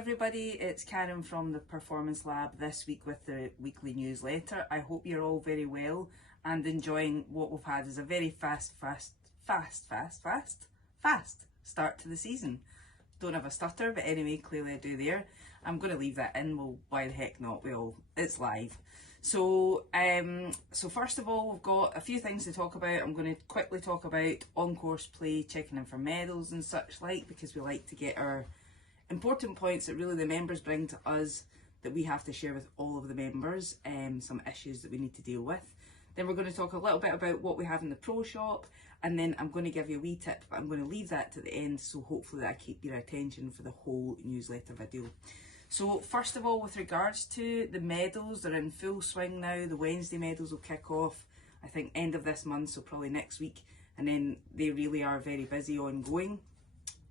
everybody, it's Karyn from the Performance Lab this week with the weekly newsletter. I hope you're all very well and enjoying what we've had as a very fast start to the season. Don't have a stutter, but anyway, clearly I do there. I'm going to leave that in. Well, why the heck not? It's live. So first of all, we've got a few things to talk about. I'm going to quickly talk about on-course play, checking in for medals and such like, because we like to get our important points that really the members bring to us that we have to share with all of the members, some issues that we need to deal with. Then we're going to talk a little bit about what we have in the pro shop, and then I'm going to give you a wee tip, but I'm going to leave that to the end, so hopefully that I keep your attention for the whole newsletter video. So first of all, with regards to the medals, they're in full swing now. The Wednesday medals will kick off, I think, end of this month, so probably next week, and then they really are very busy ongoing.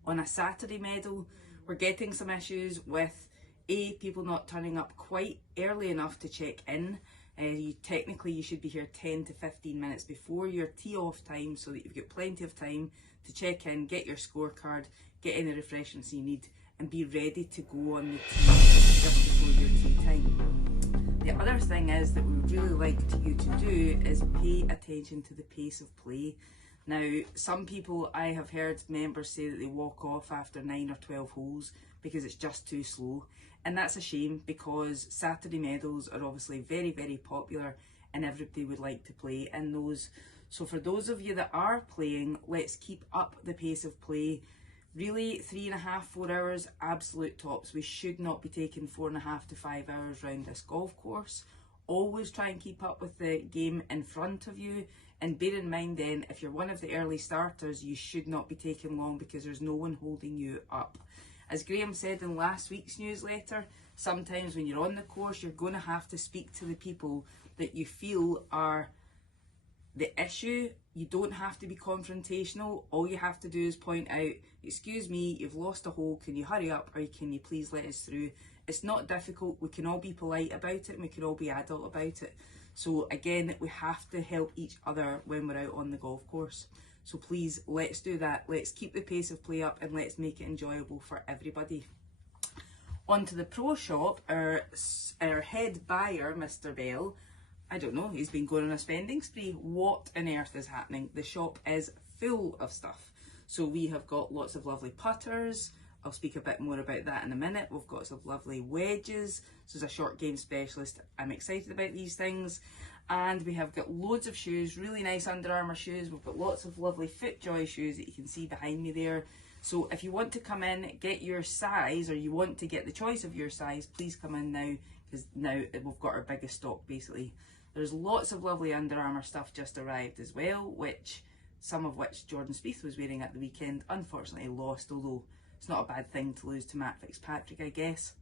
On a Saturday medal, we're getting some issues with people not turning up quite early enough to check in. Technically you should be here 10 to 15 minutes before your tee off time, so that you've got plenty of time to check in, get your scorecard, get any refreshments you need, and be ready to go on the tee just before your tee time. The other thing is that we would really like you to do is pay attention to the pace of play. Now, some people, I have heard members say that they walk off after 9 or 12 holes because it's just too slow. And that's a shame, because Saturday medals are obviously very, very popular and everybody would like to play in those. So for those of you that are playing, let's keep up the pace of play. Really, 3.5, 4 hours, absolute tops. We should not be taking 4.5 to 5 hours around this golf course. Always try and keep up with the game in front of you. And bear in mind then, if you're one of the early starters, you should not be taking long because there's no one holding you up. As Graham said in last week's newsletter, sometimes when you're on the course, you're going to have to speak to the people that you feel are the issue. You don't have to be confrontational. All you have to do is point out, excuse me, you've lost a hole, can you hurry up, or can you please let us through? It's not difficult. We can all be polite about it and we can all be adult about it. So again, we have to help each other when we're out on the golf course. So please, let's do that. Let's keep the pace of play up and let's make it enjoyable for everybody. On to the pro shop, our head buyer, Mr. Bell, I don't know, he's been going on a spending spree. What on earth is happening? The shop is full of stuff. So we have got lots of lovely putters. I'll speak a bit more about that in a minute. We've got some lovely wedges. So as a short game specialist, I'm excited about these things. And we have got loads of shoes, really nice Under Armour shoes. We've got lots of lovely FootJoy shoes that you can see behind me there. So if you want to come in, get your size, or you want to get the choice of your size, please come in now, because now we've got our biggest stock basically. There's lots of lovely Under Armour stuff just arrived as well, some of which Jordan Spieth was wearing at the weekend. Unfortunately lost, although it's not a bad thing to lose to Matt Fitzpatrick, I guess.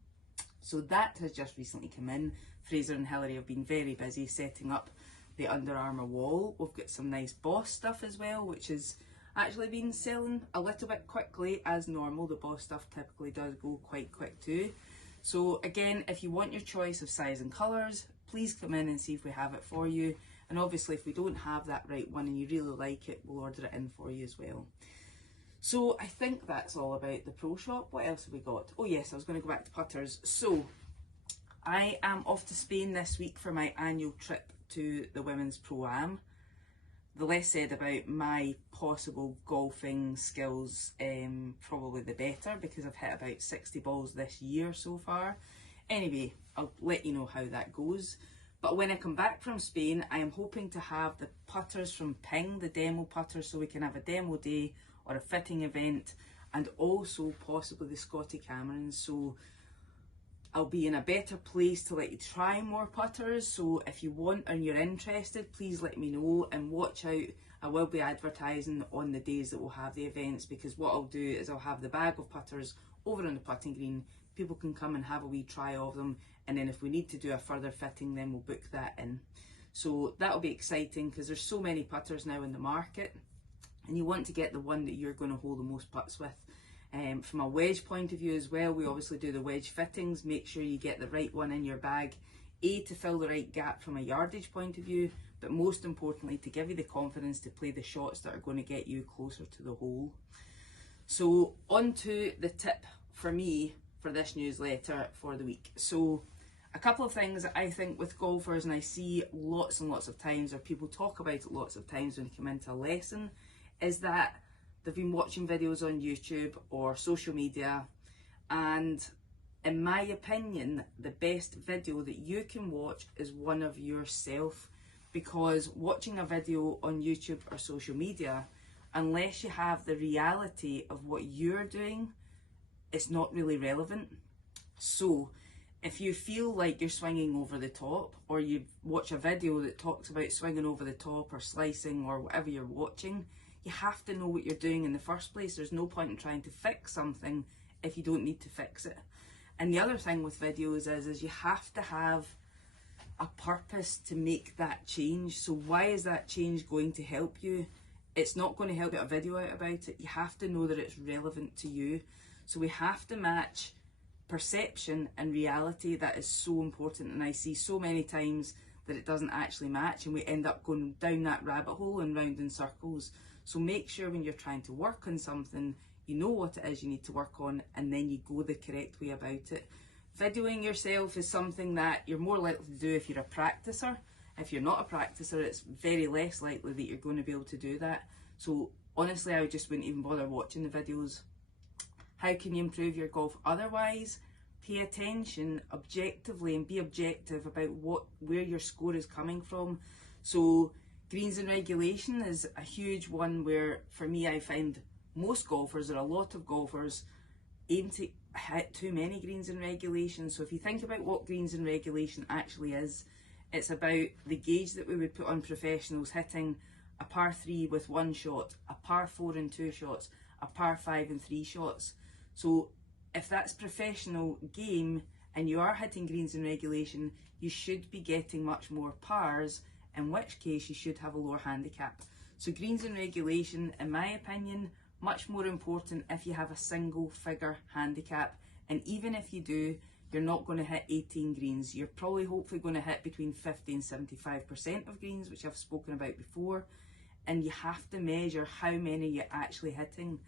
So that has just recently come in. Fraser and Hillary have been very busy setting up the Under Armour wall. We've got some nice Boss stuff as well, which has actually been selling a little bit quickly as normal. The Boss stuff typically does go quite quick too. So again, if you want your choice of size and colours, please come in and see if we have it for you. And obviously if we don't have that right one and you really like it, we'll order it in for you as well. So I think that's all about the pro shop. What else have we got? Oh yes, I was going to go back to putters. So I am off to Spain this week for my annual trip to the Women's Pro-Am. The less said about my possible golfing skills, probably the better, because I've hit about 60 balls this year so far. Anyway, I'll let you know how that goes. But when I come back from Spain, I am hoping to have the putters from Ping, the demo putters, so we can have a demo day or a fitting event, and also possibly the Scotty Camerons. So I'll be in a better place to let you try more putters. So if you want and you're interested, please let me know, and watch out. I will be advertising on the days that we'll have the events, because what I'll do is I'll have the bag of putters over on the putting green. People can come and have a wee try of them, and then if we need to do a further fitting, then we'll book that in. So that'll be exciting, because there's so many putters now in the market, and you want to get the one that you're going to hold the most putts with. From a wedge point of view as well, we obviously do the wedge fittings. Make sure you get the right one in your bag, to fill the right gap from a yardage point of view, but most importantly to give you the confidence to play the shots that are going to get you closer to the hole. So on to the tip for me for this newsletter for the week. So a couple of things that I think with golfers, and I see lots and lots of times, or people talk about it lots of times when they come into a lesson, is that they've been watching videos on YouTube or social media, and in my opinion, the best video that you can watch is one of yourself, because watching a video on YouTube or social media, unless you have the reality of what you're doing, it's not really relevant. So if you feel like you're swinging over the top, or you watch a video that talks about swinging over the top or slicing or whatever you're watching, you have to know what you're doing in the first place. There's no point in trying to fix something if you don't need to fix it. And the other thing with videos is you have to have a purpose to make that change. So why is that change going to help you? It's not going to help you get a video out about it. You have to know that it's relevant to you. So we have to match perception and reality. That is so important, and I see so many times that it doesn't actually match, and we end up going down that rabbit hole and round in circles. So make sure when you're trying to work on something, you know what it is you need to work on, and then you go the correct way about it. Videoing yourself is something that you're more likely to do if you're a practicer. If you're not a practicer, it's very less likely that you're going to be able to do that. So honestly, I just wouldn't even bother watching the videos. How can you improve your golf otherwise? Pay attention objectively and be objective about where your score is coming from. So greens in regulation is a huge one where, for me, I find most golfers, or a lot of golfers, aim to hit too many greens in regulation. So if you think about what greens in regulation actually is, it's about the gauge that we would put on professionals hitting a par 3 with 1 shot, a par 4 and 2 shots, a par 5 and 3 shots. So if that's professional game and you are hitting greens in regulation, you should be getting much more pars, in which case you should have a lower handicap. So greens in regulation, in my opinion, much more important if you have a single figure handicap. And even if you do, you're not going to hit 18 greens. You're probably hopefully going to hit between 50 and 75% of greens, which I've spoken about before. And you have to measure how many you're actually hitting.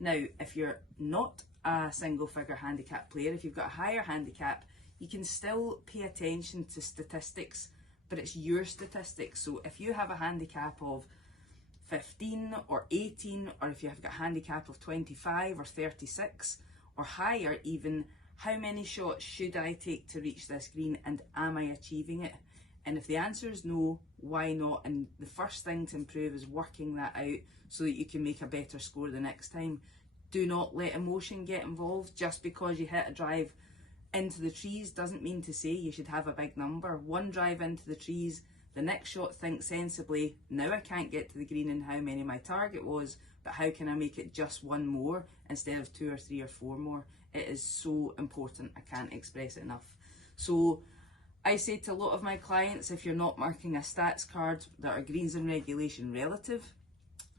Now, if you're not a single figure handicap player, if you've got a higher handicap, you can still pay attention to statistics, but it's your statistics. So if you have a handicap of 15 or 18, or if you have got a handicap of 25 or 36 or higher even, how many shots should I take to reach this green, and am I achieving it? And if the answer is no, why not? And the first thing to improve is working that out so that you can make a better score the next time. Do not let emotion get involved. Just because you hit a drive into the trees doesn't mean to say you should have a big number. One drive into the trees, the next shot, think sensibly, now I can't get to the green and how many my target was, but how can I make it just one more instead of 2 or 3 or 4 more? It is so important. I can't express it enough. So I say to a lot of my clients, if you're not marking a stats card that are greens in regulation relative,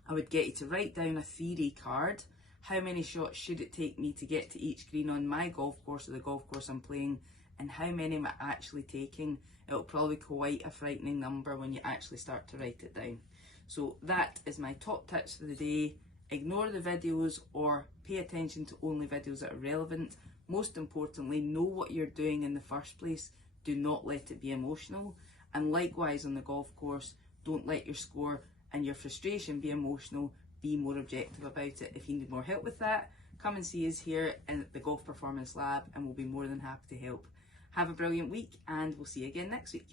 I would get you to write down a theory card. How many shots should it take me to get to each green on my golf course or the golf course I'm playing, and how many am I actually taking? It'll probably be quite a frightening number when you actually start to write it down. So that is my top tips for the day. Ignore the videos, or pay attention to only videos that are relevant. Most importantly, know what you're doing in the first place. Do not let it be emotional. And likewise on the golf course, don't let your score and your frustration be emotional. Be more objective about it. If you need more help with that, come and see us here in the Golf Performance Lab, and we'll be more than happy to help. Have a brilliant week, and we'll see you again next week.